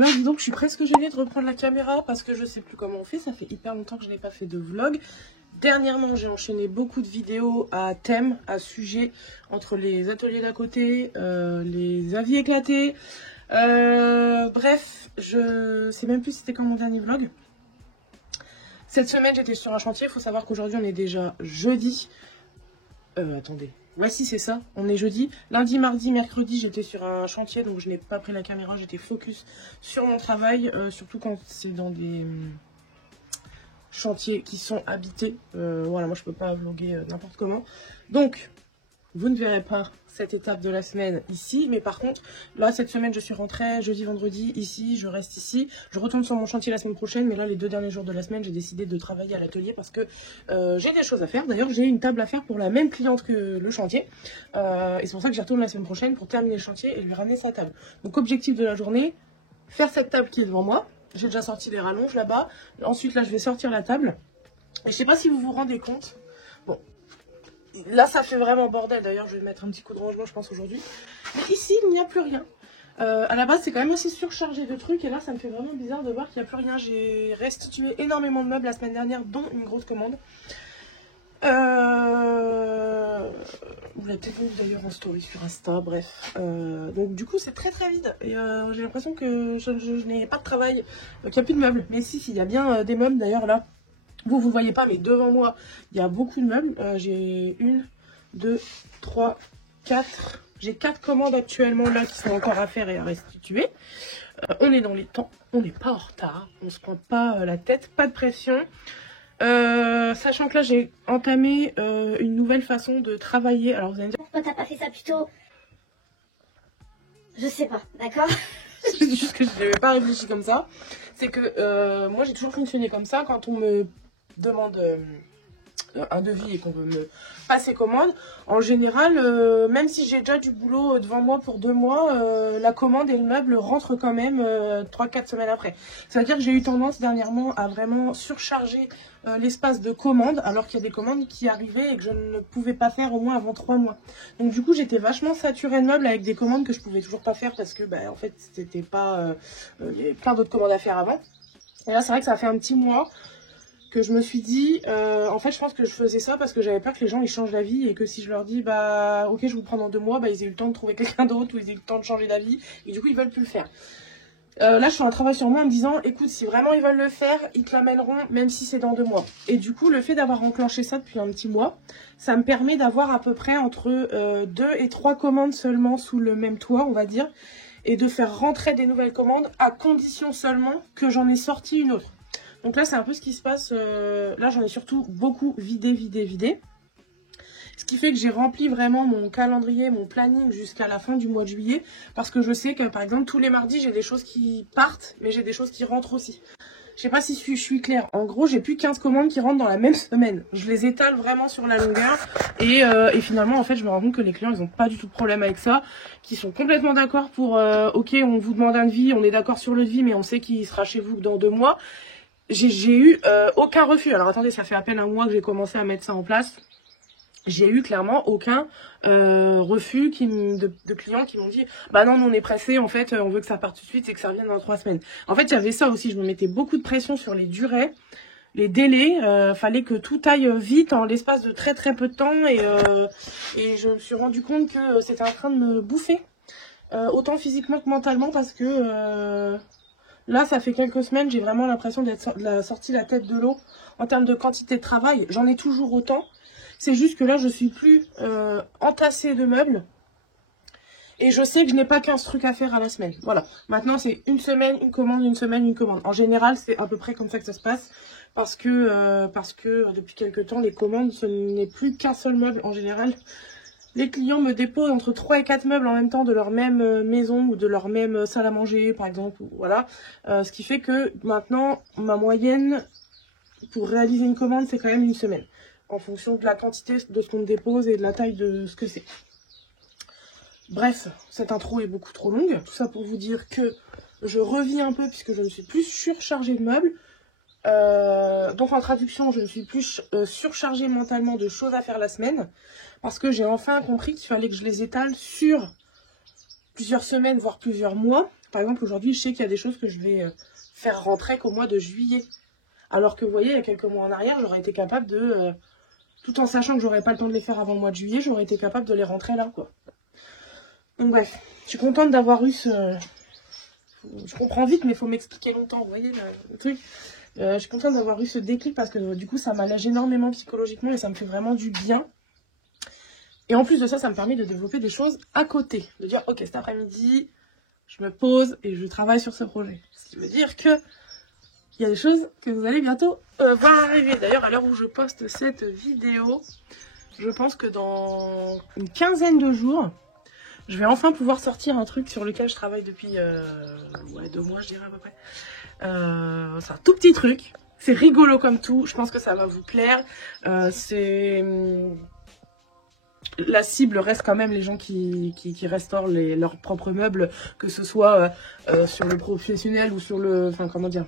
là, disons que je suis presque gênée de reprendre la caméra parce que je sais plus comment on fait. Ça fait hyper longtemps que je n'ai pas fait de vlog. Dernièrement, j'ai enchaîné beaucoup de vidéos à thème, à sujet, entre les ateliers d'à côté, les avis éclatés. Bref, je sais même plus si c'était quand mon dernier vlog. Cette semaine, j'étais sur un chantier. Il faut savoir qu'aujourd'hui, on est déjà jeudi. Attendez. Ouais, si, c'est ça. On est jeudi. Lundi, mardi, mercredi, j'étais sur un chantier. Donc, je n'ai pas pris la caméra. J'étais focus sur mon travail. Surtout quand c'est dans des chantiers qui sont habités. Voilà, moi, je peux pas vlogger n'importe comment. Donc, vous ne verrez pas cette étape de la semaine ici. Mais par contre, là, cette semaine, je suis rentrée jeudi, vendredi, ici. Je reste ici. Je retourne sur mon chantier la semaine prochaine. Mais là, les 2 derniers jours de la semaine, j'ai décidé de travailler à l'atelier parce que j'ai des choses à faire. D'ailleurs, j'ai une table à faire pour la même cliente que le chantier. Et c'est pour ça que j'y retourne la semaine prochaine pour terminer le chantier et lui ramener sa table. Donc, objectif de la journée, faire cette table qui est devant moi. J'ai déjà sorti les rallonges là-bas. Ensuite, là, je vais sortir la table. Et je sais pas si vous vous rendez compte. Bon. Là, ça fait vraiment bordel. D'ailleurs, je vais mettre un petit coup de rangement, je pense, aujourd'hui. Mais ici, il n'y a plus rien. À la base, c'est quand même assez surchargé de trucs. Et là, ça me fait vraiment bizarre de voir qu'il n'y a plus rien. J'ai restitué énormément de meubles la semaine dernière, dont une grosse commande. Vous l'avez peut-être vu d'ailleurs en story sur Insta, bref. Donc du coup, c'est très très vide. Et j'ai l'impression que je n'ai pas de travail, qu'il n'y a plus de meubles. Mais si, il y a bien des meubles d'ailleurs là. Vous ne voyez pas, mais devant moi, il y a beaucoup de meubles. J'ai 1, 2, 3, 4. J'ai 4 commandes actuellement là qui sont encore à faire et à restituer. On est dans les temps, on n'est pas en retard, on ne se prend pas la tête, pas de pression. Sachant que là, j'ai entamé une nouvelle façon de travailler. Alors vous allez me dire, pourquoi t'as pas fait ça plutôt? Je sais pas, d'accord? c'est juste que je n'avais pas réfléchi comme ça. C'est que moi, j'ai toujours fonctionné comme ça quand on me demande un devis et qu'on veut me passer commande. En général, même si j'ai déjà du boulot devant moi pour 2 mois, la commande et le meuble rentrent quand même 3-4 semaines après. C'est-à-dire que j'ai eu tendance dernièrement à vraiment surcharger l'espace de commande, alors qu'il y a des commandes qui arrivaient et que je ne pouvais pas faire au moins avant 3 mois. Donc du coup, j'étais vachement saturée de meubles avec des commandes que je pouvais toujours pas faire parce que en fait, c'était pas... il y avait plein d'autres commandes à faire avant. Et là, c'est vrai que ça fait un petit mois que je me suis dit, en fait, je pense que je faisais ça parce que j'avais peur que les gens ils changent d'avis et que si je leur dis, ok, je vous prends dans 2 mois, ils aient eu le temps de trouver quelqu'un d'autre ou ils aient eu le temps de changer d'avis et du coup, ils veulent plus le faire. Là, je fais un travail sur moi en me disant, écoute, si vraiment ils veulent le faire, ils te l'amèneront même si c'est dans 2 mois. Et du coup, le fait d'avoir enclenché ça depuis un petit mois, ça me permet d'avoir à peu près entre 2 et 3 commandes seulement sous le même toit, on va dire, et de faire rentrer des nouvelles commandes à condition seulement que j'en ai sorti une autre. Donc là, c'est un peu ce qui se passe. Là, j'en ai surtout beaucoup vidé. Ce qui fait que j'ai rempli vraiment mon calendrier, mon planning jusqu'à la fin du mois de juillet. Parce que je sais que, par exemple, tous les mardis, j'ai des choses qui partent, mais j'ai des choses qui rentrent aussi. Je sais pas si je suis claire. En gros, j'ai plus 15 commandes qui rentrent dans la même semaine. Je les étale vraiment sur la longueur. Et finalement, en fait, je me rends compte que les clients, ils ont pas du tout de problème avec ça. Qu'ils sont complètement d'accord pour, ok, on vous demande un devis, on est d'accord sur le devis, mais on sait qu'il sera chez vous dans 2 mois. J'ai eu aucun refus. Alors attendez, ça fait à peine un mois que j'ai commencé à mettre ça en place. J'ai eu clairement aucun refus de clients qui m'ont dit non, on est pressé, en fait, on veut que ça parte tout de suite et que ça revienne dans 3 semaines. En fait, il y avait ça aussi, je me mettais beaucoup de pression sur les durées, les délais. Fallait que tout aille vite en l'espace de très très peu de temps et je me suis rendu compte que c'était en train de me bouffer, autant physiquement que mentalement, parce que... là, ça fait quelques semaines, j'ai vraiment l'impression d'être sorti la tête de l'eau en termes de quantité de travail. J'en ai toujours autant. C'est juste que là, je suis plus entassée de meubles. Et je sais que je n'ai pas 15 trucs à faire à la semaine. Voilà. Maintenant, c'est une semaine, une commande, une semaine, une commande. En général, c'est à peu près comme ça que ça se passe. Parce que depuis quelques temps, les commandes, ce n'est plus qu'un seul meuble en général. Les clients me déposent entre 3 et 4 meubles en même temps de leur même maison ou de leur même salle à manger, par exemple. Voilà. Ce qui fait que maintenant, ma moyenne pour réaliser une commande, c'est quand même une semaine. En fonction de la quantité de ce qu'on me dépose et de la taille de ce que c'est. Bref, cette intro est beaucoup trop longue. Tout ça pour vous dire que je revis un peu puisque je ne suis plus surchargée de meubles. Donc en traduction, je ne suis plus surchargée mentalement de choses à faire la semaine. Parce que j'ai enfin compris qu'il fallait que je les étale sur plusieurs semaines, voire plusieurs mois. Par exemple, aujourd'hui, je sais qu'il y a des choses que je vais faire rentrer qu'au mois de juillet. Alors que, vous voyez, il y a quelques mois en arrière, j'aurais été capable de... tout en sachant que j'aurais pas le temps de les faire avant le mois de juillet, j'aurais été capable de les rentrer là, quoi. Donc bref, je suis contente d'avoir eu ce... Je comprends vite, mais il faut m'expliquer longtemps, vous voyez le truc. Je suis contente d'avoir eu ce déclic parce que du coup, ça m'allège énormément psychologiquement et ça me fait vraiment du bien. Et en plus de ça, ça me permet de développer des choses à côté. De dire, ok, cet après-midi, je me pose et je travaille sur ce projet. Ce qui veut dire que il y a des choses que vous allez bientôt voir arriver. D'ailleurs, à l'heure où je poste cette vidéo, je pense que dans une quinzaine de jours, je vais enfin pouvoir sortir un truc sur lequel je travaille depuis 2 mois, je dirais à peu près. C'est un tout petit truc. C'est rigolo comme tout. Je pense que ça va vous plaire. La cible reste quand même les gens qui restaurent leurs propres meubles, que ce soit sur le professionnel ou sur le... Enfin, comment dire,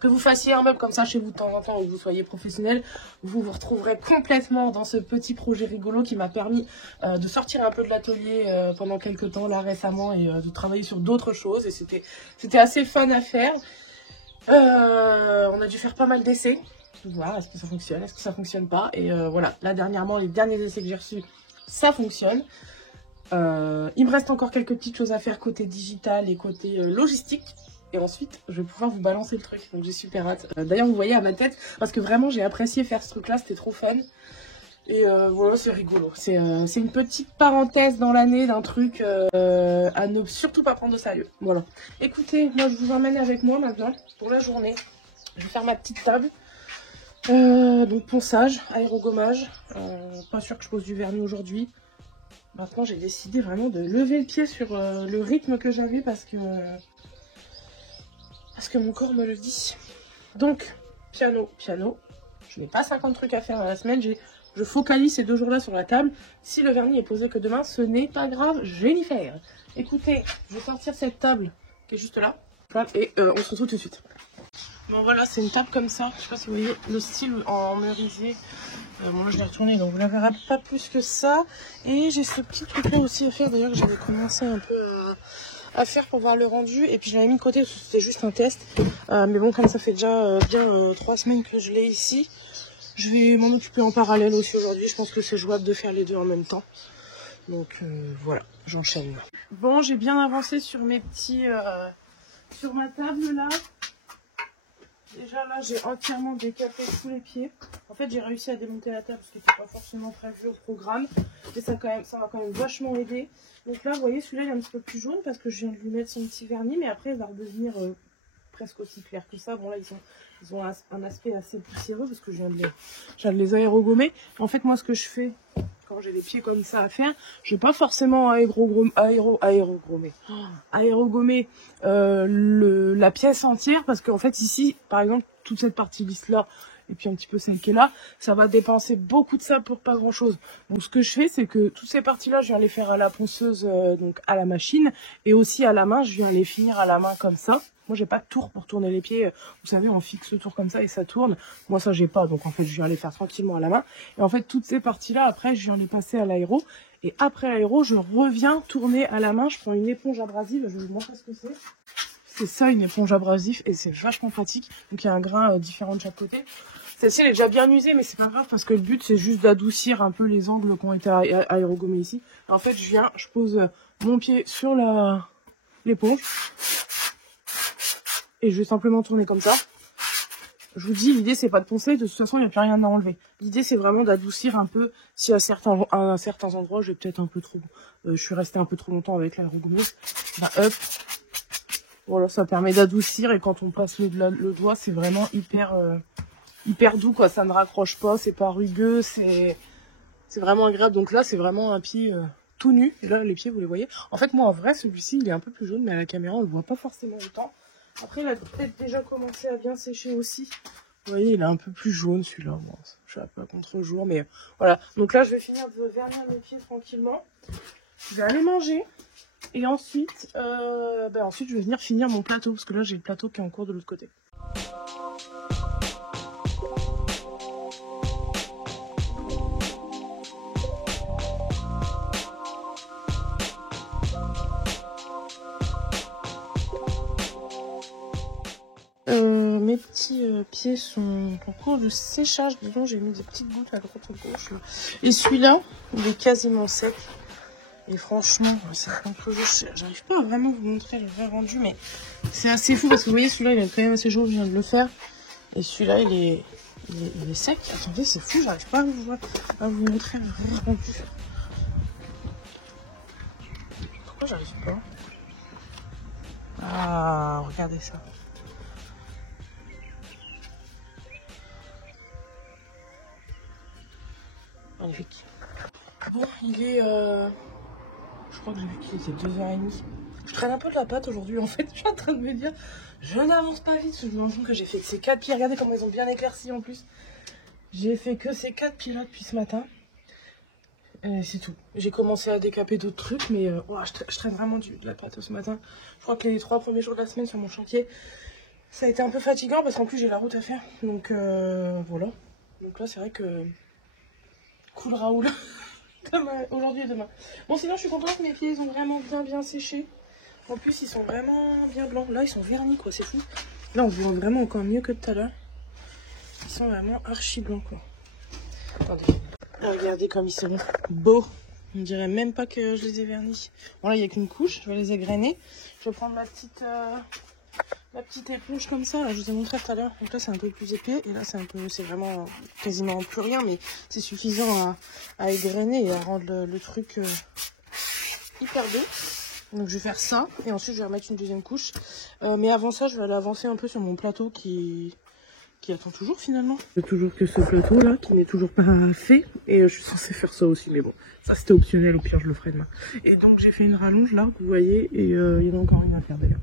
que vous fassiez un meuble comme ça chez vous de temps en temps ou que vous soyez professionnel, vous vous retrouverez complètement dans ce petit projet rigolo qui m'a permis de sortir un peu de l'atelier pendant quelques temps là récemment et de travailler sur d'autres choses. Et c'était assez fun à faire. On a dû faire pas mal d'essais. Voilà, est-ce que ça fonctionne, est-ce que ça fonctionne pas. Et voilà, là dernièrement, les derniers essais que j'ai reçus, ça fonctionne. Il me reste encore quelques petites choses à faire côté digital et côté logistique. Et ensuite, je vais pouvoir vous balancer le truc. Donc j'ai super hâte. D'ailleurs, vous voyez à ma tête, parce que vraiment, j'ai apprécié faire ce truc-là. C'était trop fun. Et voilà, c'est rigolo. C'est une petite parenthèse dans l'année d'un truc à ne surtout pas prendre de sérieux. Voilà. Écoutez, moi, je vous emmène avec moi maintenant pour la journée. Je vais faire ma petite table. Donc ponçage, aérogommage. Pas sûr que je pose du vernis aujourd'hui. Maintenant, j'ai décidé vraiment de lever le pied sur le rythme que j'avais parce que mon corps me le dit. Donc, piano. Je n'ai pas 50 trucs à faire dans la semaine. Je focalise ces 2 jours-là sur la table. Si le vernis est posé que demain, ce n'est pas grave, je vais l'y faire. Écoutez, je vais sortir cette table qui est juste là. Et on se retrouve tout de suite. Bon voilà, c'est une table comme ça. Je sais pas si vous voyez le style en meurisier. Moi je l'ai retourné, donc vous la verrez pas plus que ça. Et j'ai ce petit truc-là aussi à faire. D'ailleurs, que j'avais commencé un peu à faire pour voir le rendu. Et puis je l'avais mis de côté parce que c'était juste un test. Mais bon, comme ça fait déjà bien 3 semaines que je l'ai ici, je vais m'en occuper en parallèle aussi aujourd'hui. Je pense que c'est jouable de faire les deux en même temps. Donc voilà, j'enchaîne. Bon, j'ai bien avancé sur mes petits... sur ma table là. Déjà là, j'ai entièrement décapé tous les pieds. En fait, j'ai réussi à démonter la table parce que c'était pas forcément prévu au programme. Et ça va quand même vachement aider. Donc là, vous voyez, celui-là il est un petit peu plus jaune parce que je viens de lui mettre son petit vernis. Mais après, il va redevenir presque aussi clair que ça. Bon là, ils ont un aspect assez poussiéreux parce que je viens de les aérogommer. En fait, moi, ce que je fais quand j'ai des pieds comme ça à faire, je vais pas forcément aérogommer la pièce entière parce qu'en fait ici, par exemple, toute cette partie lisse là et puis un petit peu celle qui est là, ça va dépenser beaucoup de sable pour pas grand chose. Donc ce que je fais, c'est que toutes ces parties là, je viens les faire à la ponceuse, donc à la machine, et aussi à la main, je viens les finir à la main comme ça. Moi j'ai pas de tour pour tourner les pieds, vous savez, on fixe le tour comme ça et ça tourne. Moi ça j'ai pas, donc en fait je viens les faire tranquillement à la main. Et en fait toutes ces parties là, après je viens les passer à l'aéro. Et après l'aéro, je reviens tourner à la main, je prends une éponge abrasive, je vais vous montrer ce que c'est. C'est ça, une éponge abrasive, et c'est vachement pratique. Donc il y a un grain différent de chaque côté. Celle-ci elle est déjà bien usée, mais c'est pas grave parce que le but c'est juste d'adoucir un peu les angles qui ont été aérogommés ici. En fait, je pose mon pied sur l'éponge et je vais simplement tourner comme ça. Je vous dis, l'idée c'est pas de poncer, de toute façon il n'y a plus rien à enlever. L'idée c'est vraiment d'adoucir un peu, si à certains endroits je vais peut-être un peu trop, je suis restée un peu trop longtemps avec l'aérogommeuse, bah hop, voilà, ça permet d'adoucir et quand on passe le doigt c'est vraiment hyper doux quoi, ça ne raccroche pas, c'est pas rugueux, c'est vraiment agréable. Donc là c'est vraiment un pied tout nu, et là les pieds vous les voyez. En fait moi en vrai celui-ci il est un peu plus jaune mais à la caméra on le voit pas forcément autant. Après, il a peut-être déjà commencé à bien sécher aussi. Vous voyez, il est un peu plus jaune celui-là. Bon, je suis un peu à contre-jour, mais voilà. Donc là, je vais finir de vernir mes pieds tranquillement. Je vais aller manger. Et ensuite, ensuite, je vais venir finir mon plateau. Parce que là, j'ai le plateau qui est en cours de l'autre côté. pieds sont en cours de séchage. Disons, j'ai mis des petites gouttes à droite à gauche. Et celui-là, il est quasiment sec. Et franchement, c'est un peu jours. J'arrive pas à vraiment vous montrer le vrai rendu, mais c'est assez fou parce que vous voyez, celui-là, il est quand même assez chaud, je viens de le faire. Et celui-là, il est sec. Attendez, c'est fou, j'arrive pas à vous montrer le vrai rendu. Pourquoi j'arrive pas? Ah, regardez ça. Magnifique. Bon, il est... Je crois que j'ai vu qu'il était 2h30. Je traîne un peu de la pâte aujourd'hui, en fait. Je suis en train de me dire, je n'avance pas vite. Je me rends compte que j'ai fait que ces 4 pieds. Regardez comment ils ont bien éclairci en plus. J'ai fait que ces 4 pieds là depuis ce matin. C'est tout. J'ai commencé à décaper d'autres trucs, mais je traîne vraiment de la pâte ce matin. Je crois que les 3 premiers jours de la semaine sur mon chantier, ça a été un peu fatigant parce qu'en plus j'ai la route à faire. Donc voilà. Donc là c'est vrai que cool Raoul. Aujourd'hui et demain. Bon sinon je suis contente, mes pieds ils ont vraiment bien séché. En plus ils sont vraiment bien blancs. Là ils sont vernis quoi, c'est fou. Là on voit vraiment encore mieux que tout à l'heure. Ils sont vraiment archi blancs quoi. Attendez. Regardez comme ils sont beaux. On dirait même pas que je les ai vernis. Bon là il n'y a qu'une couche, je vais les égrener. Je vais prendre ma petite éponge comme ça. Là, je vous ai montré tout à l'heure. Donc là c'est un peu plus épais et là c'est vraiment quasiment plus rien, mais c'est suffisant à égrener et à rendre le truc hyper beau. Donc je vais faire ça et ensuite je vais remettre une deuxième couche. Mais avant ça je vais aller avancer un peu sur mon plateau qui attend toujours finalement. J'ai toujours que ce plateau là qui n'est toujours pas fait et je suis censée faire ça aussi, mais bon ça c'était optionnel, au pire je le ferai demain. Et donc j'ai fait une rallonge là, vous voyez, et il y en a encore une à faire d'ailleurs.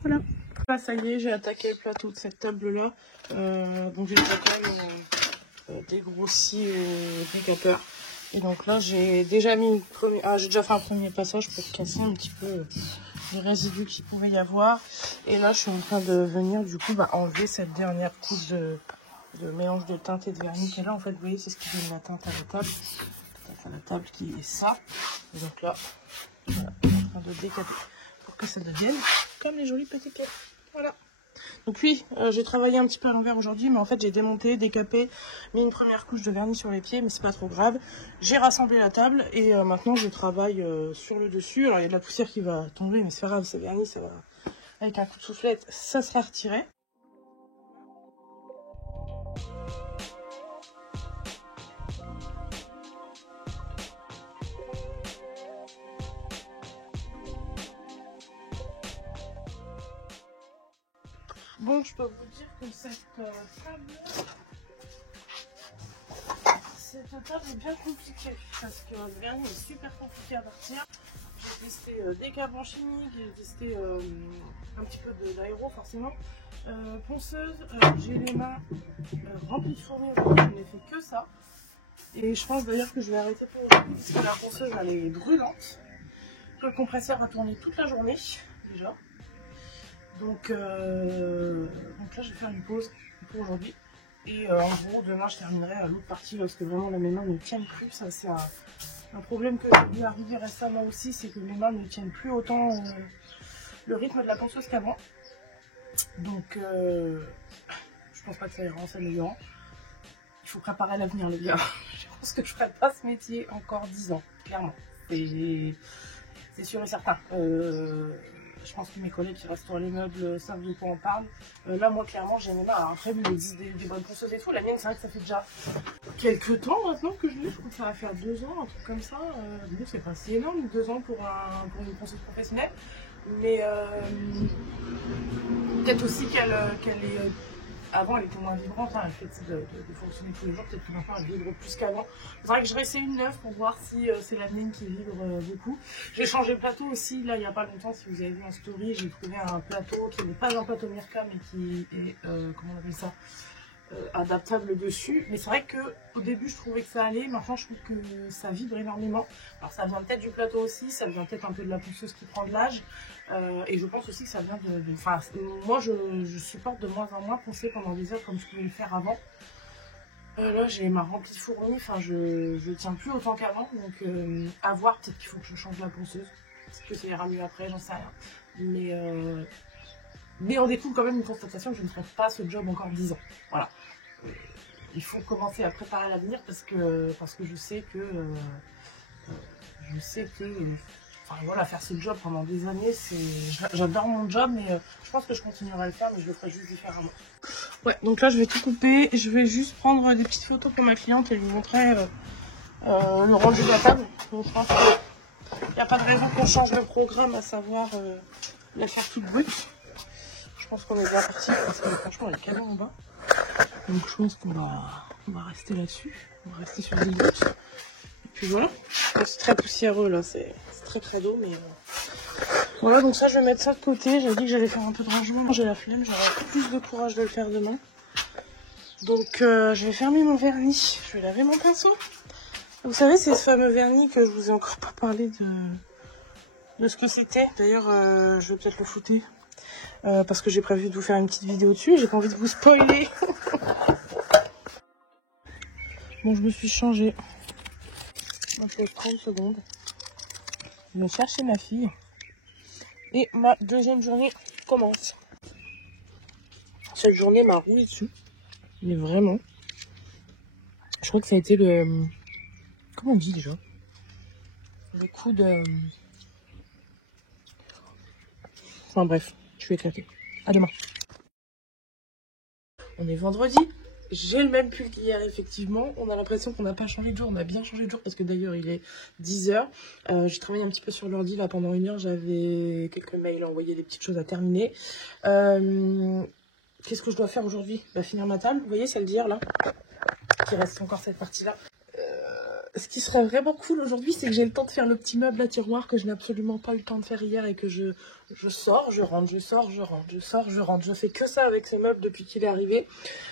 Voilà. Là ça y est, j'ai attaqué le plateau de cette table là. Donc j'ai déjà quand même dégrossi au décapeur. Et donc là j'ai déjà mis j'ai déjà fait un premier passage pour casser un petit peu les résidus qu'il pouvait y avoir. Et là je suis en train de venir du coup enlever cette dernière couche de mélange de teinte et de vernis. Et là en fait vous voyez c'est ce qui donne la teinte à la table. À la table qui est ça. Et donc là voilà, je suis en train de décaper pour que ça devienne comme les jolis petits pieds. Voilà. Donc oui, j'ai travaillé un petit peu à l'envers aujourd'hui, mais en fait j'ai démonté, décapé, mis une première couche de vernis sur les pieds, mais c'est pas trop grave. J'ai rassemblé la table et maintenant je travaille sur le dessus. Alors il y a de la poussière qui va tomber, mais c'est pas grave, c'est vernis, ça va, avec un coup de soufflette, ça sera retiré. Bon, je peux vous dire que cette table est bien compliquée parce que le vernis est super compliqué à partir. J'ai testé des câbles en chimique, j'ai testé un petit peu d'aéro forcément, ponceuse, j'ai les mains remplies de fourmis, je n'ai fait que ça. Et je pense d'ailleurs que je vais arrêter pour aujourd'hui parce que la ponceuse elle est brûlante. Le compresseur a tourné toute la journée déjà. Donc là je vais faire une pause pour aujourd'hui. Et en gros demain je terminerai l'autre partie parce que vraiment là mes mains ne tiennent plus. Ça c'est un problème que j'ai vu arriver récemment aussi, c'est que mes mains ne tiennent plus autant le rythme de la ponceuse qu'avant. Donc je pense pas que ça ira en s'améliorant. Il faut préparer l'avenir les gars. Je pense que je ferai pas ce métier encore 10 ans, clairement. C'est sûr et certain. Je pense que mes collègues qui restent dans les meubles savent de quoi on parle. Là, moi, clairement, j'ai mes mains. Alors, après, ils disent des bonnes ponceuses et tout. La mienne, c'est vrai que ça fait déjà quelques temps maintenant que je l'ai. Je crois que ça va faire 2 ans, un truc comme ça. Bon, c'est pas si énorme, 2 ans pour une ponceuse professionnelle. Mais peut-être aussi qu'elle est... Avant, elle était moins vibrante, hein, elle fait de fonctionner tous les jours, peut-être que maintenant elle vibre plus qu'avant. C'est vrai que je vais essayer une neuve pour voir si c'est la mienne qui vibre beaucoup. J'ai changé de plateau aussi, là il n'y a pas longtemps, si vous avez vu en story, j'ai trouvé un plateau qui n'est pas un plateau Mirka, mais qui est, comment on appelle ça, adaptable dessus. Mais c'est vrai qu'au début je trouvais que ça allait, maintenant je trouve que ça vibre énormément. Alors ça vient peut-être du plateau aussi, ça vient peut-être un peu de la ponceuse qui prend de l'âge. Et je pense aussi que ça vient enfin, moi je supporte de moins en moins poncer pendant des heures comme je pouvais le faire avant. Là j'ai ma remplie de fourmis, enfin je tiens plus autant qu'avant, donc à voir, peut-être qu'il faut que je change la ponceuse. Peut-être que ça ira mieux après, j'en sais rien. Mais Mais on découvre quand même une constatation que je ne ferai pas ce job encore 10 ans. Voilà. Il faut commencer à préparer l'avenir parce que je sais que enfin voilà, faire ce job pendant des années, j'adore mon job, mais je pense que je continuerai à le faire, mais je le ferai juste différemment. Ouais, donc là je vais tout couper, je vais juste prendre des petites photos pour ma cliente et lui montrer le rendu de la table. Donc je pense qu'il n'y a pas de raison qu'on change de programme, à savoir la faire toute brute. Je pense qu'on est bien parti parce que franchement elle est canon en bas. Donc je pense qu'on va rester là-dessus, on va rester sur des gouttes. Et puis voilà, c'est très poussiéreux là, c'est très très doux, mais voilà, donc ça je vais mettre ça de côté. J'avais dit que j'allais faire un peu de rangement, j'ai la flemme, j'aurai plus de courage de le faire demain. Donc je vais fermer mon vernis, je vais laver mon pinceau. Vous savez, c'est ce fameux vernis que je vous ai encore pas parlé de ce que c'était. D'ailleurs, je vais peut-être le fouter. Parce que j'ai prévu de vous faire une petite vidéo dessus. J'ai pas envie de vous spoiler. Bon, je me suis changée. Donc, 30 secondes. Je vais chercher ma fille. Et ma deuxième journée commence. Cette journée m'a roulé dessus. Mais vraiment. Je crois que ça a été le... Comment on dit déjà? Le coup de... Enfin bref, je suis éclatée. À demain. On est vendredi. J'ai le même pull qu'hier, effectivement. On a l'impression qu'on n'a pas changé de jour. On a bien changé de jour parce que d'ailleurs, il est 10 h. J'ai travaillé un petit peu sur l'ordi là pendant 1 heure. J'avais quelques mails à envoyer, des petites choses à terminer. Qu'est-ce que je dois faire aujourd'hui? Finir ma table. Vous voyez celle d'hier là? Qui reste encore cette partie-là. Ce qui serait vraiment cool aujourd'hui, c'est que j'ai le temps de faire le petit meuble à tiroir que je n'ai absolument pas eu le temps de faire hier et que je sors, je rentre, je sors, je rentre, je sors, je rentre. Je fais que ça avec ce meuble depuis qu'il est arrivé.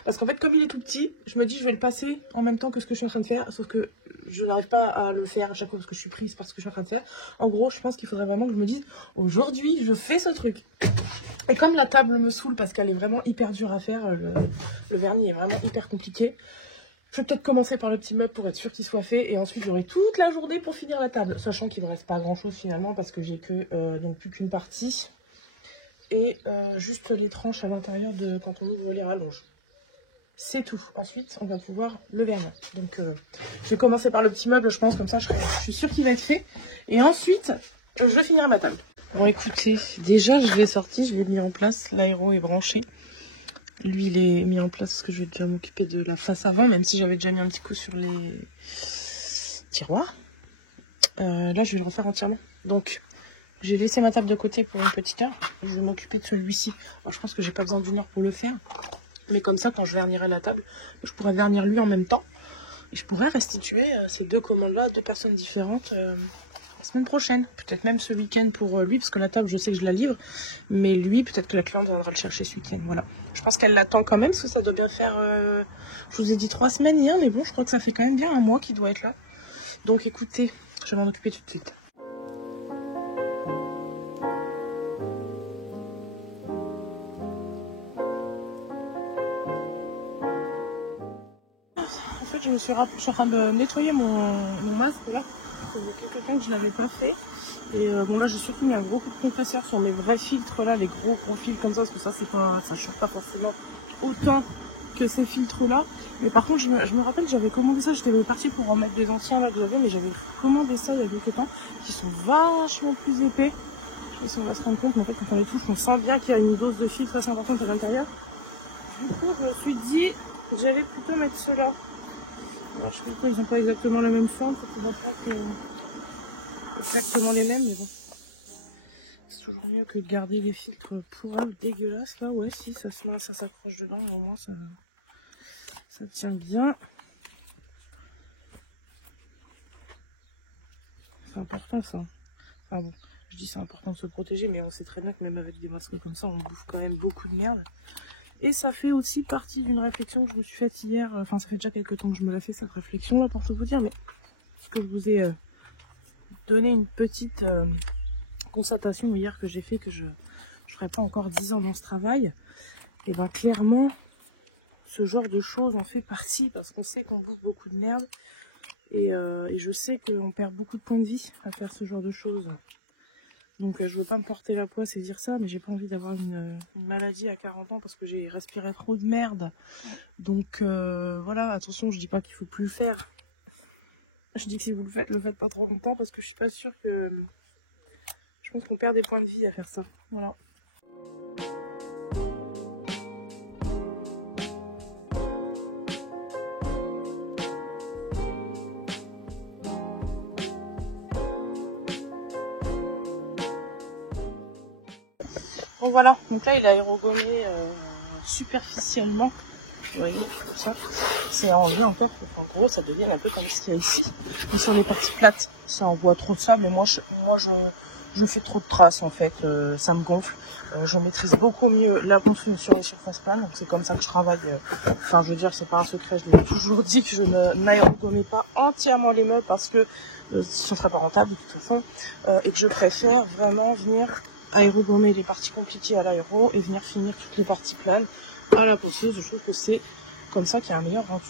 Parce qu'en fait, comme il est tout petit, je me dis je vais le passer en même temps que ce que je suis en train de faire. Sauf que je n'arrive pas à le faire à chaque fois parce que je suis prise par ce que je suis en train de faire. En gros, je pense qu'il faudrait vraiment que je me dise aujourd'hui, je fais ce truc. Et comme la table me saoule parce qu'elle est vraiment hyper dure à faire, le vernis est vraiment hyper compliqué. Je vais peut-être commencer par le petit meuble pour être sûr qu'il soit fait. Et ensuite, j'aurai toute la journée pour finir la table. Sachant qu'il ne me reste pas grand-chose finalement parce que j'ai que donc plus qu'une partie. Et juste les tranches à l'intérieur de quand on ouvre les rallonges. C'est tout. Ensuite, on va pouvoir le vernir. Donc, je vais commencer par le petit meuble, je pense. Comme ça, je suis sûre qu'il va être fait. Et ensuite, je vais finir ma table. Bon, écoutez, déjà, je l'ai sorti. Je l'ai mis en place. L'aéro est branché. Lui, il est mis en place parce que je vais déjà m'occuper de la face avant, même si j'avais déjà mis un petit coup sur les tiroirs. Là, je vais le refaire entièrement. Donc, j'ai laissé ma table de côté pour une petite heure. Je vais m'occuper de celui-ci. Je pense que j'ai pas besoin d'une heure pour le faire. Mais comme ça, quand je vernirai la table, je pourrais vernir lui en même temps. Et je pourrais restituer ces deux commandes-là à deux personnes différentes la semaine prochaine. Peut-être même ce week-end pour lui, parce que la table, je sais que je la livre. Mais lui, peut-être que la cliente viendra le chercher ce week-end. Voilà. Je pense qu'elle l'attend quand même, parce que ça doit bien faire... je vous ai dit 3 semaines hier, mais bon, je crois que ça fait quand même bien un mois qu'il doit être là. Donc écoutez, je vais m'en occuper tout de suite. En fait, je suis en train de nettoyer mon masque là. Ça faisait quelques temps que je ne l'avais pas fait. Et bon, là, j'ai surtout mis un gros coup de compresseur sur mes vrais filtres là, les gros fils comme ça, parce que ça, c'est pas, ça chauffe pas forcément autant que ces filtres là. Mais par contre, je me rappelle, j'avais commandé ça, j'étais partie pour en mettre des anciens là que j'avais, mais j'avais commandé ça il y a quelques temps, qui sont vachement plus épais. Je sais pas si on va se rendre compte, mais en fait, quand on les touche, on sent bien qu'il y a une dose de filtre assez importante à l'intérieur. Du coup, je me suis dit que j'allais plutôt mettre ceux-là. Alors, je sais pas pourquoi ils n'ont pas exactement la même forme, c'est qu'ils n'ont pas exactement les mêmes, mais bon. C'est toujours mieux que de garder les filtres pourrables, dégueulasses. Là, ouais, si, ça s'accroche dedans, au moins ça tient bien. C'est important ça. Enfin bon, je dis c'est important de se protéger, mais on sait très bien que même avec des masques comme ça, on bouffe quand même beaucoup de merde. Et ça fait aussi partie d'une réflexion que je me suis faite hier. Enfin, ça fait déjà quelques temps que je me l'ai fait cette réflexion là pour tout vous dire, mais parce que je vous ai donné une petite constatation hier que j'ai fait que je ferai pas encore 10 ans dans ce travail. Et ben clairement, ce genre de choses en fait partie parce qu'on sait qu'on bouffe beaucoup de merde. Et je sais qu'on perd beaucoup de points de vie à faire ce genre de choses. Donc je veux pas me porter la poisse et dire ça, mais j'ai pas envie d'avoir une maladie à 40 ans parce que j'ai respiré trop de merde. Donc voilà, attention, je dis pas qu'il faut plus le faire. Je dis que si vous le faites pas trop longtemps parce que je suis pas sûre que... Je pense qu'on perd des points de vie à faire ça. Voilà. Bon voilà, donc là il a aérogommé superficiellement. Vous voyez, comme ça. C'est enlevé encore. En gros, ça devient un peu comme ce qu'il y a ici. Et sur les parties plates, ça envoie trop de ça, mais moi je fais trop de traces en fait. Ça me gonfle. Je maîtrise beaucoup mieux la construction sur les surfaces planes. Donc c'est comme ça que je travaille. Enfin, je veux dire, c'est pas un secret. Je l'ai toujours dit que je n'aérogommais pas entièrement les meubles parce que ce serait pas rentable de toute façon. Et que je préfère vraiment venir aérogommer les parties compliquées à l'aéro et venir finir toutes les parties planes à la ponceuse. Je trouve que c'est comme ça qu'il y a un meilleur rendu.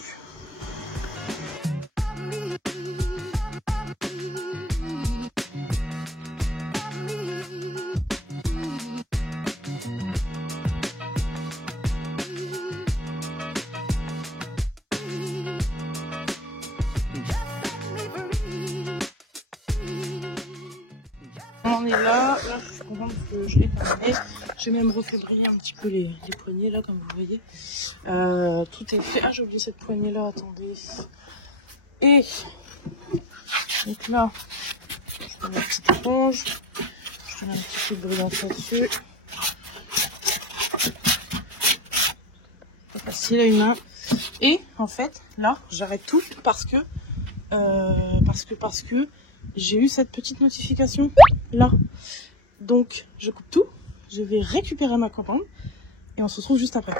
On est là je suis contente que je l'ai terminé. J'ai même refait briller un petit peu les poignées là, comme vous voyez. Tout est fait. Ah, j'ai oublié cette poignée là, attendez. Et donc là, je mets une petite éponge. Je mets un petit peu de brillant là-dessus. Pas facile à une main. Et en fait, là, j'arrête tout parce que j'ai eu cette petite notification là. Donc, je coupe tout. Je vais récupérer ma commande et on se retrouve juste après.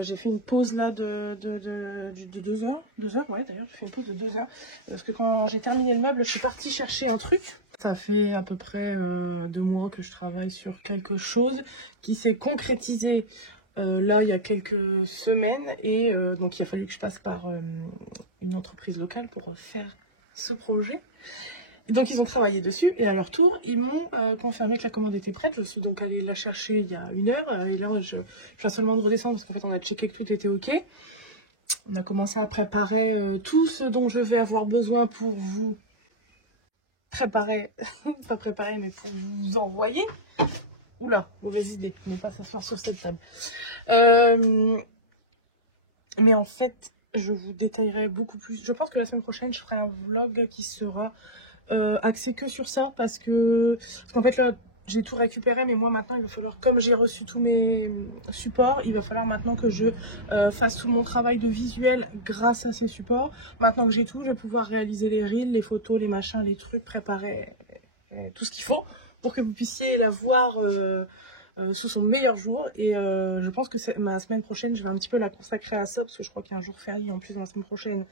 J'ai fait une pause là de 2 heures. 2 heures, ouais, d'ailleurs, j'ai fait une pause de 2 heures. Parce que quand j'ai terminé le meuble, je suis partie chercher un truc. Ça fait à peu près 2 mois que je travaille sur quelque chose qui s'est concrétisé là il y a quelques semaines. Et donc, il a fallu que je passe par une entreprise locale pour faire ce projet. Donc ils ont travaillé dessus et à leur tour ils m'ont confirmé que la commande était prête. Je suis donc allée la chercher il y a 1 heure et là je viens seulement de redescendre parce qu'en fait on a checké que tout était ok. On a commencé à préparer tout ce dont je vais avoir besoin pour vous préparer, pas préparer mais pour vous envoyer. Oula, mauvaise idée, ne pas s'asseoir sur cette table. Mais en fait je vous détaillerai beaucoup plus. Je pense que la semaine prochaine je ferai un vlog qui sera axé que sur ça parce qu'en fait là j'ai tout récupéré, mais moi maintenant il va falloir, comme j'ai reçu tous mes supports, il va falloir maintenant que je fasse tout mon travail de visuel grâce à ces supports. Maintenant que j'ai tout, je vais pouvoir réaliser les reels, les photos, les machins, les trucs, préparer tout ce qu'il faut pour que vous puissiez la voir sous son meilleur jour. Et je pense que ma semaine prochaine je vais un petit peu la consacrer à ça parce que je crois qu'il y a un jour férié en plus dans la semaine prochaine.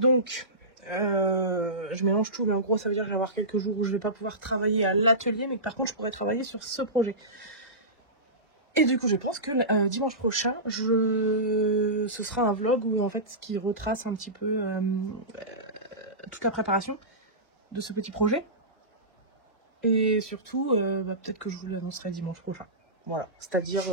Donc je mélange tout, mais en gros ça veut dire que je vais avoir quelques jours où je vais pas pouvoir travailler à l'atelier, mais que par contre je pourrais travailler sur ce projet. Et du coup je pense que dimanche prochain ce sera un vlog où en fait qui retrace un petit peu toute la préparation de ce petit projet. Et surtout peut-être que je vous l'annoncerai dimanche prochain. Voilà, c'est-à-dire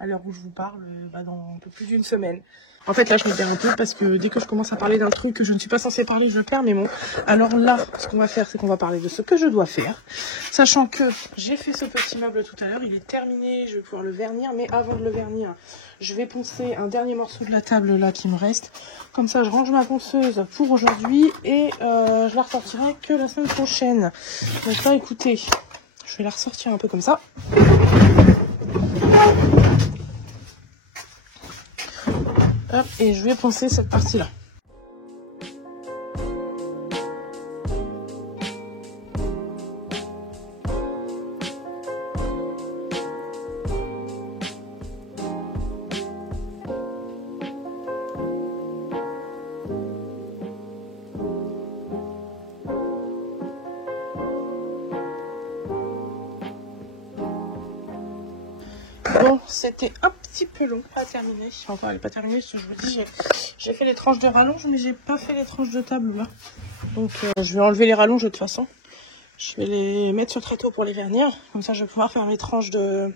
à l'heure où je vous parle, dans un peu plus d'1 semaine. En fait, là, je me perds un peu parce que dès que je commence à parler d'un truc que je ne suis pas censée parler, je perds mes mots. Alors là, ce qu'on va faire, c'est qu'on va parler de ce que je dois faire. Sachant que j'ai fait ce petit meuble tout à l'heure, il est terminé, je vais pouvoir le vernir. Mais avant de le vernir, je vais poncer un dernier morceau de la table là qui me reste. Comme ça, je range ma ponceuse pour aujourd'hui et je la ressortirai que la semaine prochaine. Donc là, écoutez, je vais la ressortir un peu comme ça. Hop, et je vais poncer cette partie-là. Bon, c'était un petit peu long à terminer. Enfin, elle n'est pas terminée, je vous dis, j'ai fait les tranches de rallonge, mais j'ai pas fait les tranches de table là. Donc, je vais enlever les rallonges de toute façon. Je vais les mettre sur tréteau pour les vernir. Comme ça, je vais pouvoir faire mes tranches de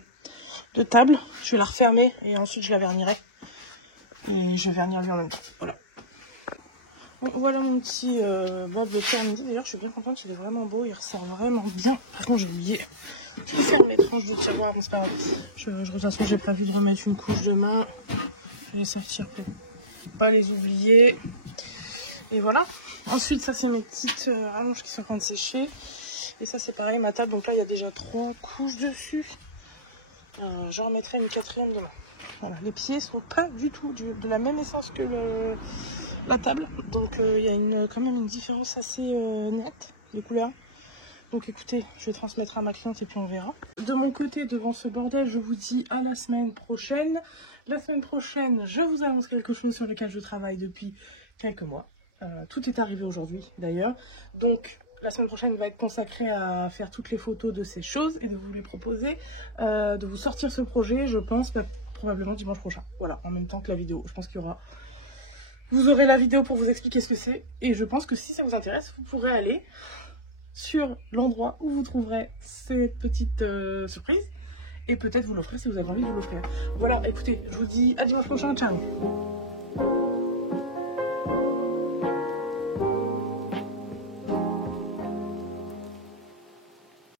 table. Je vais la refermer et ensuite je la vernirai. Et je vais vernir lui en même temps. Voilà. Bon, voilà mon petit bois de terre midi. D'ailleurs, je suis bien contente. Il est vraiment beau. Il ressort vraiment bien. Par contre, j'ai oublié. Je vais faire mes tranches de tiroir. Mais c'est pas grave. De toute façon, j'ai prévu de remettre une couche demain. Je vais les sortir pour pas les oublier. Et voilà. Ensuite, ça, c'est mes petites rallonges qui sont en train de sécher. Et ça, c'est pareil, ma table. Donc là, il y a déjà 3 couches dessus. J'en remettrai une 4e demain. Voilà, les pieds sont pas du tout de la même essence que la table. Donc il y a quand même une différence assez nette des couleurs. Donc écoutez, je vais transmettre à ma cliente et puis on verra. De mon côté, devant ce bordel, je vous dis à la semaine prochaine. La semaine prochaine, je vous annonce quelque chose sur lequel je travaille depuis quelques mois. Tout est arrivé aujourd'hui d'ailleurs. Donc la semaine prochaine va être consacrée à faire toutes les photos de ces choses et de vous les proposer, de vous sortir ce projet, je pense, probablement dimanche prochain. Voilà, en même temps que la vidéo. Je pense qu'il y aura... Vous aurez la vidéo pour vous expliquer ce que c'est. Et je pense que si ça vous intéresse, vous pourrez aller sur l'endroit où vous trouverez cette petite surprise. Et peut-être vous l'offrir si vous avez envie de vous l'offrir. Voilà, écoutez, je vous dis à dimanche prochain. Ciao!